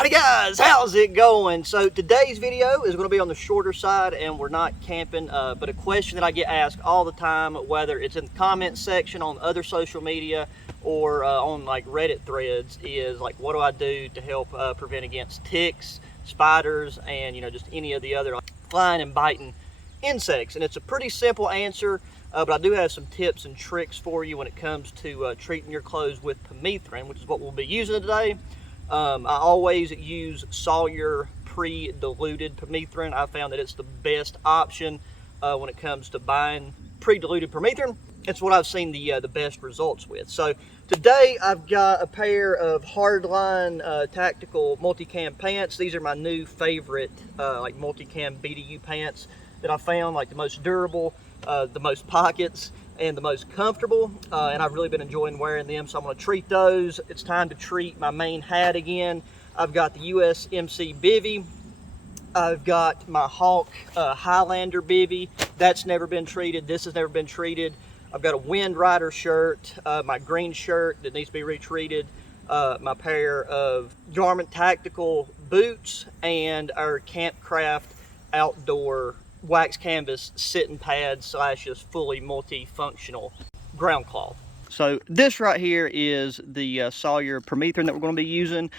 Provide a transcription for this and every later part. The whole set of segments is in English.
Howdy guys, how's it going? So today's video is going to be on the shorter side and we're not camping, but a question that I get asked all the time, whether it's in the comment section on other social media or on like Reddit threads, is like, what do I do to help prevent against ticks, spiders, and just any of the other flying and biting insects? And it's a pretty simple answer, but I do have some tips and tricks for you when it comes to treating your clothes with permethrin, which is what we'll be using today. I always use Sawyer pre-diluted permethrin. I found that it's the best option when it comes to buying pre-diluted permethrin. It's what I've seen the best results with. So today I've got a pair of hardline tactical multicam pants. These are my new favorite like multicam BDU pants that I found, like the most durable, the most pockets, and the most comfortable, and I've really been enjoying wearing them, so I'm going to treat those. It's time to treat my main hat again. I've got the USMC Bivvy. I've got my Hawk Highlander Bivvy. That's never been treated. This has never been treated. I've got a Wind Rider shirt, my green shirt that needs to be retreated, my pair of Garment Tactical boots, and our Campcraft outdoor wax canvas sitting pad slash just fully multifunctional ground cloth. So this right here is the Sawyer Permethrin that we're going to be using.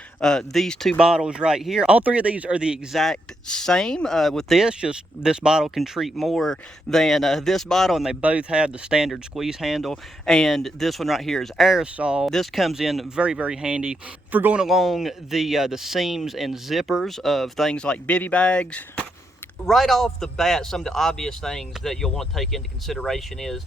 These two bottles right here, all three of these are the exact same. With this, just this bottle can treat more than this bottle, and they both have the standard squeeze handle. And this one right here is aerosol. This comes in very, very handy for going along the seams and zippers of things like bivvy bags. Right off the bat, some of the obvious things that you'll want to take into consideration is,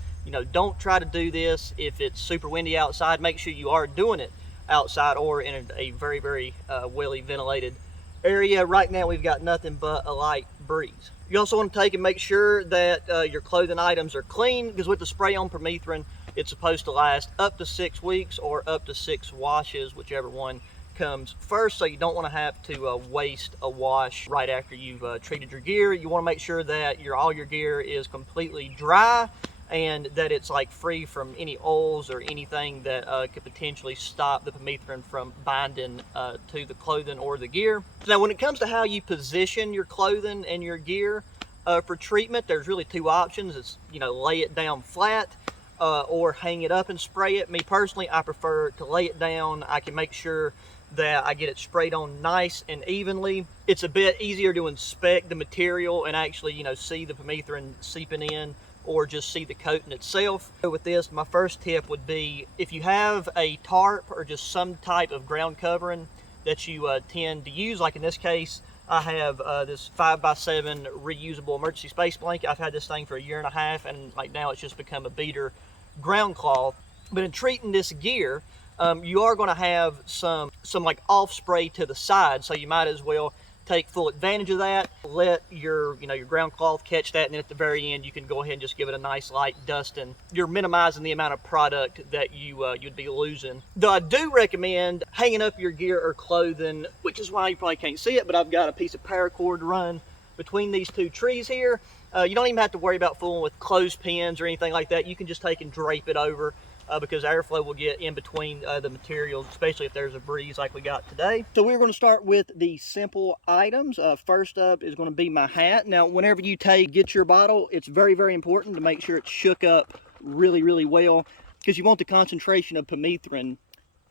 don't try to do this if it's super windy outside. Make sure you are doing it outside or in a very, very well ventilated area. Right now we've got nothing but a light breeze. You also want to take and make sure that your clothing items are clean, because with the spray on permethrin, it's supposed to last up to 6 weeks or up to 6 washes, whichever one comes first. So you don't want to have to waste a wash right after you've treated your gear. You want to make sure that all your gear is completely dry and that it's like free from any oils or anything that could potentially stop the permethrin from binding to the clothing or the gear. Now when it comes to how you position your clothing and your gear for treatment, there's really two options. It's lay it down flat or hang it up and spray it. Me personally, I prefer to lay it down. I can make sure that I get it sprayed on nice and evenly. It's a bit easier to inspect the material and actually, see the permethrin seeping in or just see the coating itself. With this, my first tip would be, if you have a tarp or just some type of ground covering that you tend to use, like in this case, I have this 5x7 reusable emergency space blanket. I've had this thing for 1.5 years, and like now it's just become a beater ground cloth. But in treating this gear, you are going to have some like off spray to the side, so you might as well take full advantage of that. Let your your ground cloth catch that, and then at the very end you can go ahead and just give it a nice light dusting. You're minimizing the amount of product that you'd be losing. Though I do recommend hanging up your gear or clothing, which is why you probably can't see it, but I've got a piece of paracord run between these two trees here. You don't even have to worry about fooling with clothespins or anything like that. You can just take and drape it over, because airflow will get in between the materials, especially if there's a breeze like we got today. So we're going to start with the simple items. First up is going to be my hat. Now, whenever you get your bottle, it's very, very important to make sure it's shook up really, really well, because you want the concentration of permethrin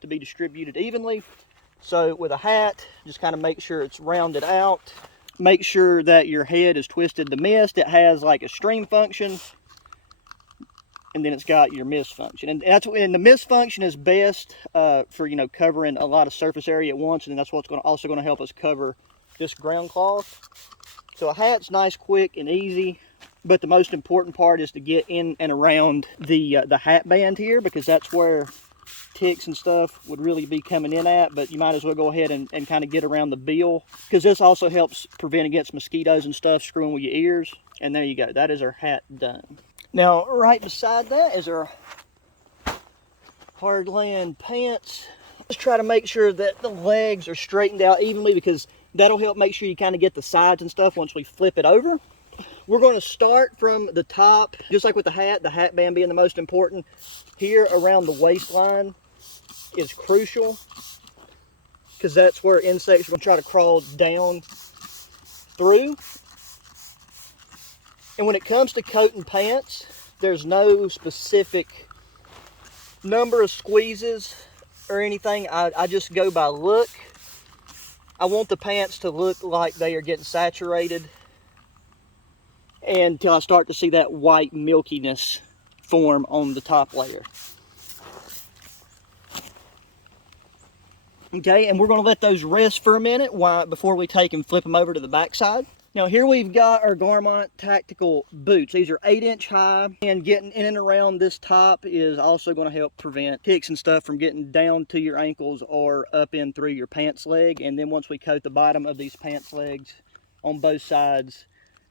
to be distributed evenly. So with a hat, just kind of make sure it's rounded out. Make sure that your head is twisted to mist. It has like a stream function, and then it's got your mist function, and the mist function is best for covering a lot of surface area at once, and then that's what's also going to help us cover this ground cloth. So a hat's nice, quick, and easy, but the most important part is to get in and around the hat band here, because that's where ticks and stuff would really be coming in at. But you might as well go ahead and kind of get around the bill, because this also helps prevent against mosquitoes and stuff screwing with your ears. And there you go, that is our hat done. Now, right beside that is our hardland pants. Let's try to make sure that the legs are straightened out evenly, because that'll help make sure you kind of get the sides and stuff once we flip it over. We're going to start from the top, just like with the hat band being the most important. Here around the waistline is crucial, because that's where insects are going to try to crawl down through. And when it comes to coating pants, there's no specific number of squeezes or anything. I just go by look. I want the pants to look like they are getting saturated until I start to see that white milkiness form on the top layer. Okay, and we're going to let those rest for a minute before we take and flip them over to the back side. Now here we've got our Garmont tactical boots. These are 8-inch high, and getting in and around this top is also going to help prevent ticks and stuff from getting down to your ankles or up in through your pants leg. And then once we coat the bottom of these pants legs on both sides,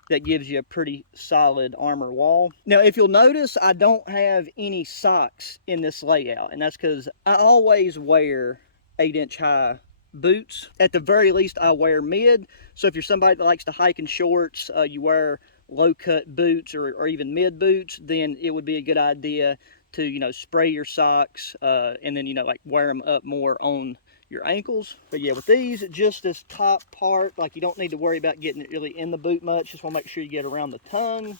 that gives you a pretty solid armor wall. Now if you'll notice, I don't have any socks in this layout, and that's because I always wear 8-inch high boots. At the very least, I wear mid. So if you're somebody that likes to hike in shorts, you wear low cut boots or even mid boots, then it would be a good idea to, you know, spray your socks and then, you know, like wear them up more on your ankles. But yeah, with these, just this top part, like you don't need to worry about getting it really in the boot much. Just want to make sure you get around the tongue.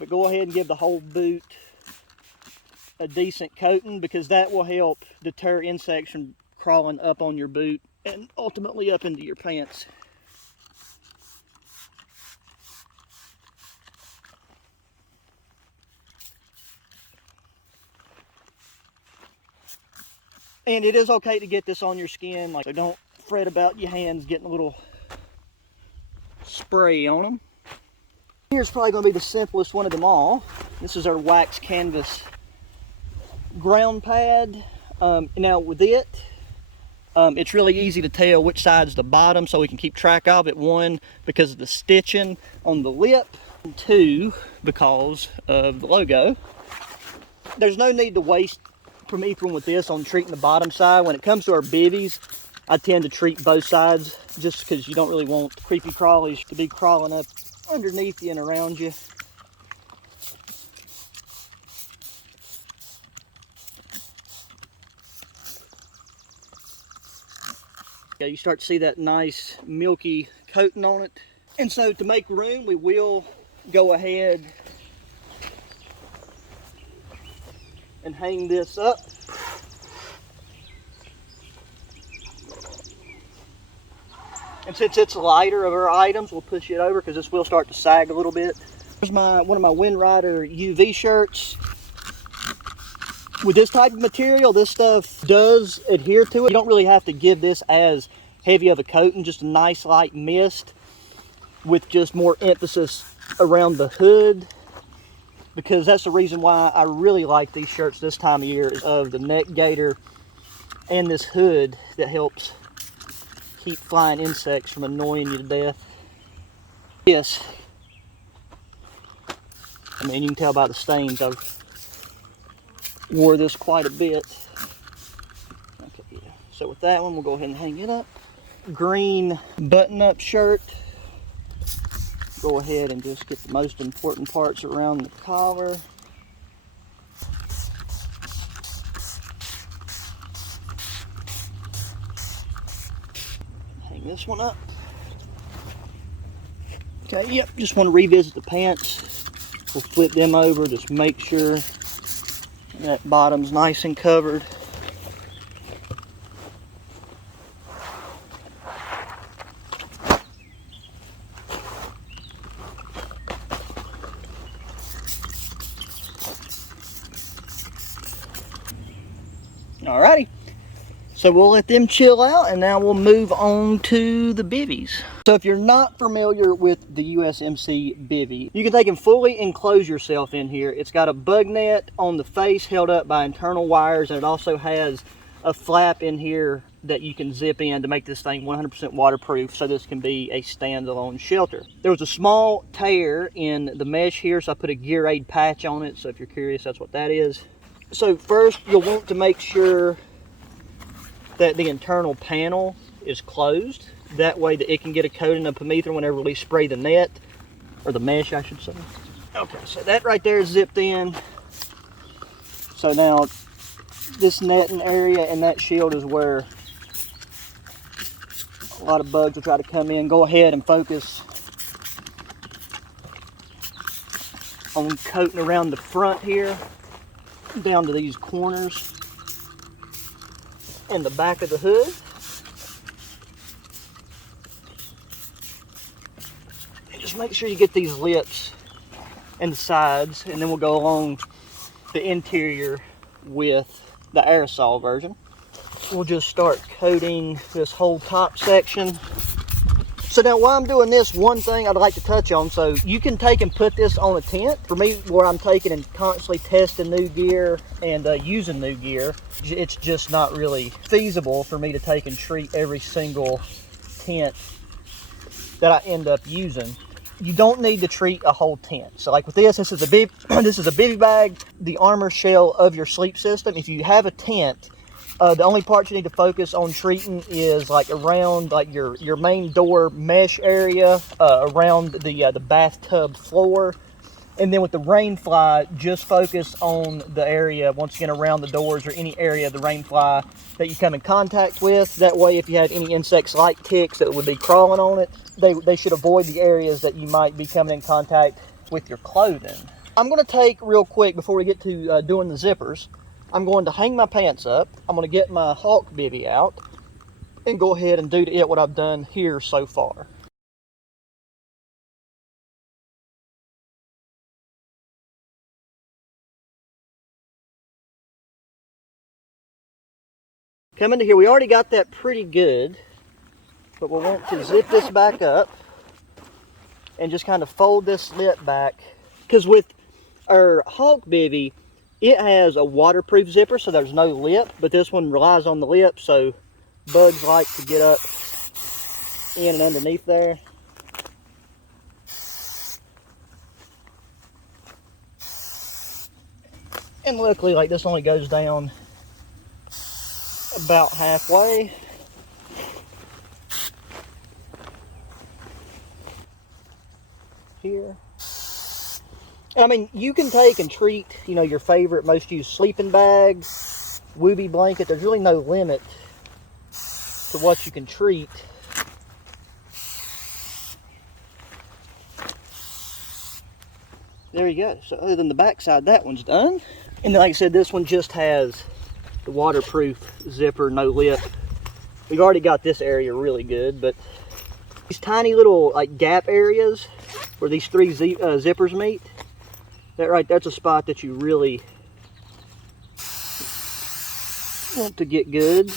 But go ahead and give the whole boot a decent coating, because that will help deter insects from crawling up on your boot and ultimately up into your pants. And it is okay to get this on your skin, so don't fret about your hands getting a little spray on them. Here's probably going to be the simplest one of them all. This is our wax canvas ground pad. Now with it, it's really easy to tell which side's the bottom, so we can keep track of it. 1, because of the stitching on the lip, and 2, because of the logo. There's no need to waste permethrin with this on treating the bottom side. When it comes to our bivvies, I tend to treat both sides, just because you don't really want creepy crawlies to be crawling up underneath you and around you. Yeah, you start to see that nice milky coating on it. And so to make room, we will go ahead and hang this up. And since it's lighter of our items, we'll push it over because this will start to sag a little bit. Here's one of my Wind Rider UV shirts. With this type of material, this stuff does adhere to it. You don't really have to give this as heavy of a coating, just a nice light mist with just more emphasis around the hood, because that's the reason why I really like these shirts this time of year, is of the neck gaiter and this hood that helps keep flying insects from annoying you to death. Yes, I mean, you can tell by the stains, I've wore this quite a bit. Okay, yeah. So with that one, we'll go ahead and hang it up. Green button-up shirt. Go ahead and just get the most important parts around the collar. Hang this one up. Okay, yep, just want to revisit the pants. We'll flip them over, just make sure that bottom's nice and covered. Alrighty, so we'll let them chill out, and now we'll move on to the bivvies. So if you're not familiar with the USMC bivvy, you can take and fully enclose yourself in here. It's got a bug net on the face held up by internal wires, and it also has a flap in here that you can zip in to make this thing 100% waterproof, so this can be a standalone shelter. There was a small tear in the mesh here, so I put a gear aid patch on it, so if you're curious, that's what that is. So first, you'll want to make sure that the internal panel is closed. That way that it can get a coating of permethrin whenever we spray the net, or the mesh, I should say. Okay, so that right there is zipped in. So now, this netting area and that shield is where A lot of bugs will try to come in. Go ahead and focus on coating around the front here, down to these corners and the back of the hood. And just make sure you get these lips and the sides, and then we'll go along the interior with the aerosol version. We'll just start coating this whole top section. So now while I'm doing this, one thing I'd like to touch on, so you can take and put this on a tent. For me, where I'm taking and constantly testing new gear and using new gear, it's just not really feasible for me to take and treat every single tent that I end up using. You don't need to treat a whole tent. So like with this is a bivvy bag, the armor shell of your sleep system. If you have a tent, the only part you need to focus on treating is like around like your main door mesh area, around the bathtub floor. And then with the rain fly, just focus on the area, once again, around the doors or any area of the rain fly that you come in contact with. That way, if you had any insects like ticks that would be crawling on it, they should avoid the areas that you might be coming in contact with your clothing. I'm going to take real quick before we get to doing the zippers. I'm going to hang my pants up. I'm going to get my Hawk bivvy out and go ahead and do to it what I've done here so far. Coming to here, we already got that pretty good, but we'll want to zip this back up and just kind of fold this lip back. Because with our Hawk bivvy, it has a waterproof zipper, so there's no lip, but this one relies on the lip, so bugs like to get up in and underneath there. And luckily, like, this only goes down about halfway. Here. I mean, you can take and treat, you know, your favorite, most used sleeping bag, Woobie blanket. There's really no limit to what you can treat. There you go. So other than the back side, that one's done. And then, like I said, this one just has the waterproof zipper, no lip. We've already got this area really good, but these tiny little like gap areas where these three zippers meet, that right, that's a spot that you really want to get good.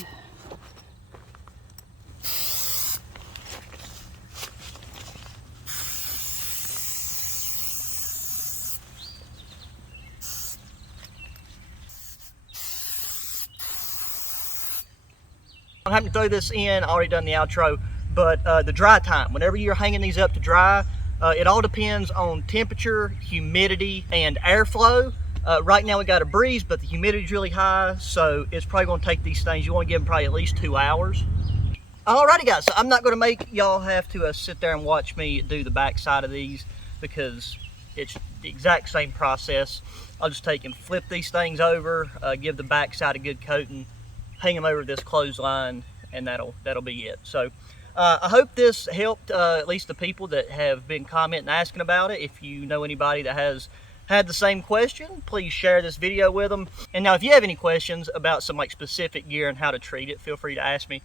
I'm having to throw this in, I already done the outro, but the dry time, whenever you're hanging these up to dry, it all depends on temperature, humidity, and airflow. Right now we got a breeze, but the humidity is really high, so it's probably going to take these things, you want to give them probably at least 2 hours. Alrighty guys, so I'm not going to make y'all have to sit there and watch me do the back side of these, because it's the exact same process. I'll just take and flip these things over, give the back side a good coating, hang them over this clothesline, and that'll be it. So I hope this helped at least the people that have been commenting and asking about it. If you know anybody that has had the same question, please share this video with them. And now if you have any questions about some like specific gear and how to treat it, feel free to ask me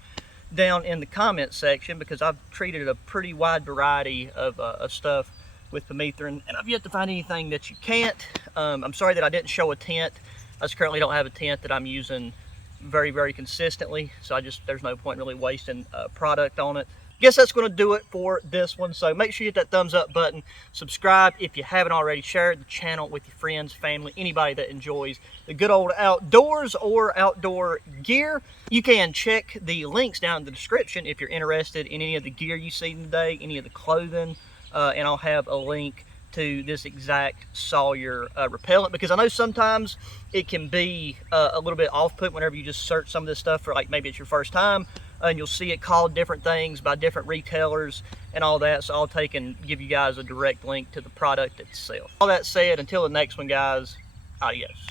down in the comment section, because I've treated a pretty wide variety of stuff with permethrin, and I've yet to find anything that you can't. I'm sorry that I didn't show a tent. I just currently don't have a tent that I'm using very consistently, so there's no point really wasting product on it. Guess that's going to do it for this one. So make sure you hit that thumbs up button, subscribe if you haven't already, share the channel with your friends, family, anybody that enjoys the good old outdoors or outdoor gear. You can check the links down in the description if you're interested in any of the gear you see today, any of the clothing, and I'll have a link to this exact Sawyer repellent, because I know sometimes it can be a little bit off-put whenever you just search some of this stuff for, like, maybe it's your first time, and you'll see it called different things by different retailers and all that. So I'll take and give you guys a direct link to the product itself. All that said, until the next one, guys, adios.